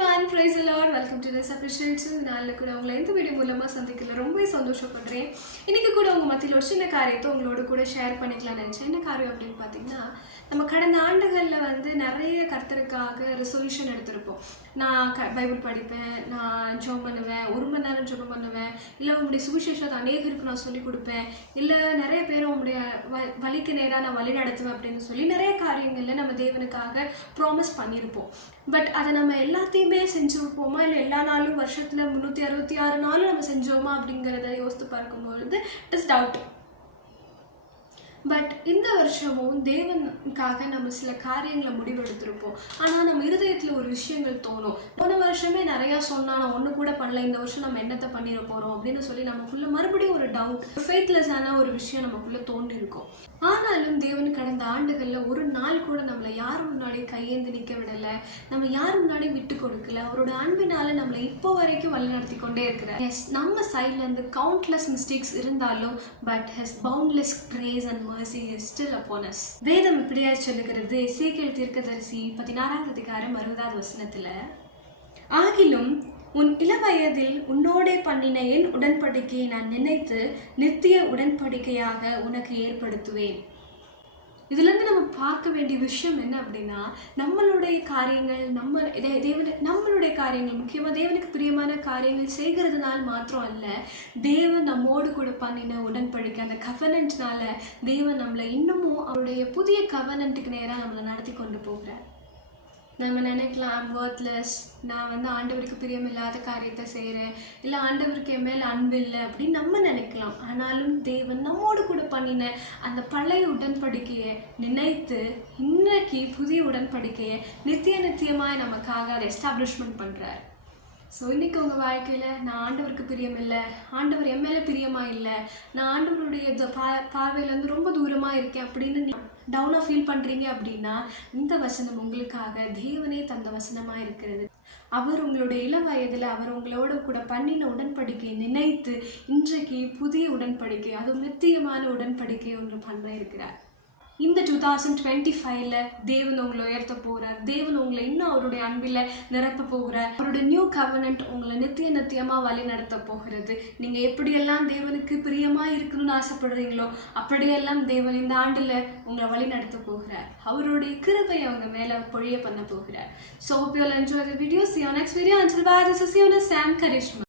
everyone, praise the Lord. Welcome to this appreciation. நாளில் கூட உங்களை இந்த வீடியோ மூலமாக சந்திக்கல ரொம்பவே சந்தோஷப்படுறேன். இன்றைக்கி கூட உங்கள் மத்தியில் ஒரு சின்ன காரியத்தை உங்களோட கூட ஷேர் பண்ணிக்கலாம்னு நினச்சேன். என்ன காரியம் அப்படின்னு பார்த்தீங்கன்னா, நம்ம கடந்த ஆண்டுகளில் நிறைய கர்த்தருக்காக ரெசொல்யூஷன் எடுத்திருப்போம். நான் பைபிள் படிப்பேன், நான் ஜெபம் பண்ணுவேன், 1 மணி நேரம் ஜெபம் பண்ணுவேன், இல்லை உங்களுடைய சுவிசேஷத்தை அநேகருக்கு நான் சொல்லிக் கொடுப்பேன், இல்லை நிறைய பேர் உங்களுடைய வழிக்கு நேராக நான் வழி நடத்துவேன் அப்படின்னு சொல்லி நிறைய காரியங்களில் நம்ம தேவனுக்காக ப்ராமிஸ் பண்ணியிருப்போம். பட் அதை நம்ம எல்லாத்தையுமே செஞ்சுருப்போமா, இல்லை எல்லா நாளும் வருஷத்தில் 366 நாளும் நம்ம செஞ்சோமா அப்படிங்கிறத யோசித்து பார்க்கும்பொழுது இட் இஸ் டவுட். பட் இந்த வருஷமும் தேவனுக்காக நம்ம சில காரியங்களை முடிவெடுத்திருப்போம். ஆனால் நம்ம இருதயத்தில் ஒரு விஷயங்கள் தோணும். போன வருஷமே நிறையா சொன்னால் நான் ஒன்று கூட பண்ணல, இந்த வருஷம் நம்ம என்னத்தை பண்ணிட போகிறோம் அப்படின்னு சொல்லி நமக்குள்ளே மறுபடியும் ஒரு டவுட், ஃபெய்த்லெஸ்ஸான ஒரு விஷயம் நமக்குள்ளே தோண்டி இருக்கும். ஆனாலும் தேவன் கடந்த ஆண்டுகளில் ஒரு நாள் கூட நம்மளை யார் முன்னாடி கையேந்து நிற்க விடலை, நம்ம யார் முன்னாடி விட்டு கொடுக்கல. அவரோட அன்பினால நம்மளை இப்போ வரைக்கும் வழி நடத்தி கொண்டே இருக்கிறார். எஸ், நம்ம சைட்லேருந்து கவுண்ட்லெஸ் மிஸ்டேக்ஸ் இருந்தாலும் but has boundless grace and mercy is still upon us. வேதம் இப்படியாய் சொல்லுகிறது. எசேக்கியேல் தீர்க்கதரிசி 16ஆம் அதிகாரம் 60வது வசனத்துல, ஆகிலும் உன் இளவயதில் உன்னோடே பண்ணின என் உடன்படிக்கையை நான் நினைத்து நித்திய உடன்படிக்கையாக உனக்கு ஏற்படுத்துவேன். இதுலேருந்து நம்ம பார்க்க வேண்டிய விஷயம் என்ன அப்படின்னா, நம்மளுடைய காரியங்கள் நம்மளுடைய காரியங்கள் முக்கியமாக தேவனுக்கு பிரியமான காரியங்கள் செய்கிறதுனால மாத்திரம் அல்ல, தேவன் நம்மோடு கூட பண்ணின உடன்படிக்கை அந்த கவனன்ட்னால தேவன் நம்மளை இன்னமும் அவருடைய புதிய கவனன்ட்டுக்கு நேராக நம்மளை நடத்தி கொண்டு போகிறார். நம்ம நினைக்கலாம், ஐம் ஒர்த்லெஸ், நான் ஆண்டவருக்கு பிரியமில்லாத காரியத்தை செய்கிறேன், இல்லை ஆண்டவருக்கு என் மேலே அன்பு இல்லை அப்படின்னு நம்ம நினைக்கலாம். ஆனாலும் தேவன் நம்மோடு கூட பண்ணின அந்த பழைய உடன்படிக்கையை நினைத்து இன்றைக்கி புதிய உடன்படிக்கையை நித்தியமாய் நமக்காக அதை எஸ்டாப்ளிஷ்மெண்ட் பண்ணுறார். ஸோ இன்றைக்கி உங்கள் வாழ்க்கையில் நான் ஆண்டவருக்கு பிரியம் இல்லை, ஆண்டவர் என் மேலே பிரியமாக இல்லை, நான் ஆண்டவருடைய பார்வையிலேருந்து ரொம்ப தூரமாக இருக்கேன் அப்படின்னு டவுனாக ஃபீல் பண்ணுறீங்க அப்படின்னா, இந்த வசனம் உங்களுக்காக தேவனே தந்த வசனமாக இருக்கிறது. அவர் உங்களுடைய இளம் வயதில் அவர் உங்களோட கூட பண்ணின உடன்படிக்கையை நினைத்து இன்றைக்கு புதிய உடன்படிக்கை, அதுவும் நித்தியமான உடன்படிக்கை ஒன்று பண்ண இருக்கிறார். இந்த 2025ல் தேவன் உங்களை உயர்த்த போகிறார். தேவன் உங்களை இன்னும் அவருடைய அன்பில் நிரப்ப போகிறார். அவருடைய நியூ கவர்னன்ட் உங்களை நித்தியமாக வழி நடத்த போகிறது. நீங்கள் எப்படியெல்லாம் தேவனுக்கு பிரியமாக இருக்கணும்னு ஆசைப்படுறீங்களோ அப்படியெல்லாம் தேவன் இந்த ஆண்டில் உங்களை வழி நடத்த போகிறார். அவருடைய கிருபையை அவங்க மேலே பொழிய பண்ண போகிறார். So hope you will enjoy the video. See you next video. Until bye, this is Sam Karishma.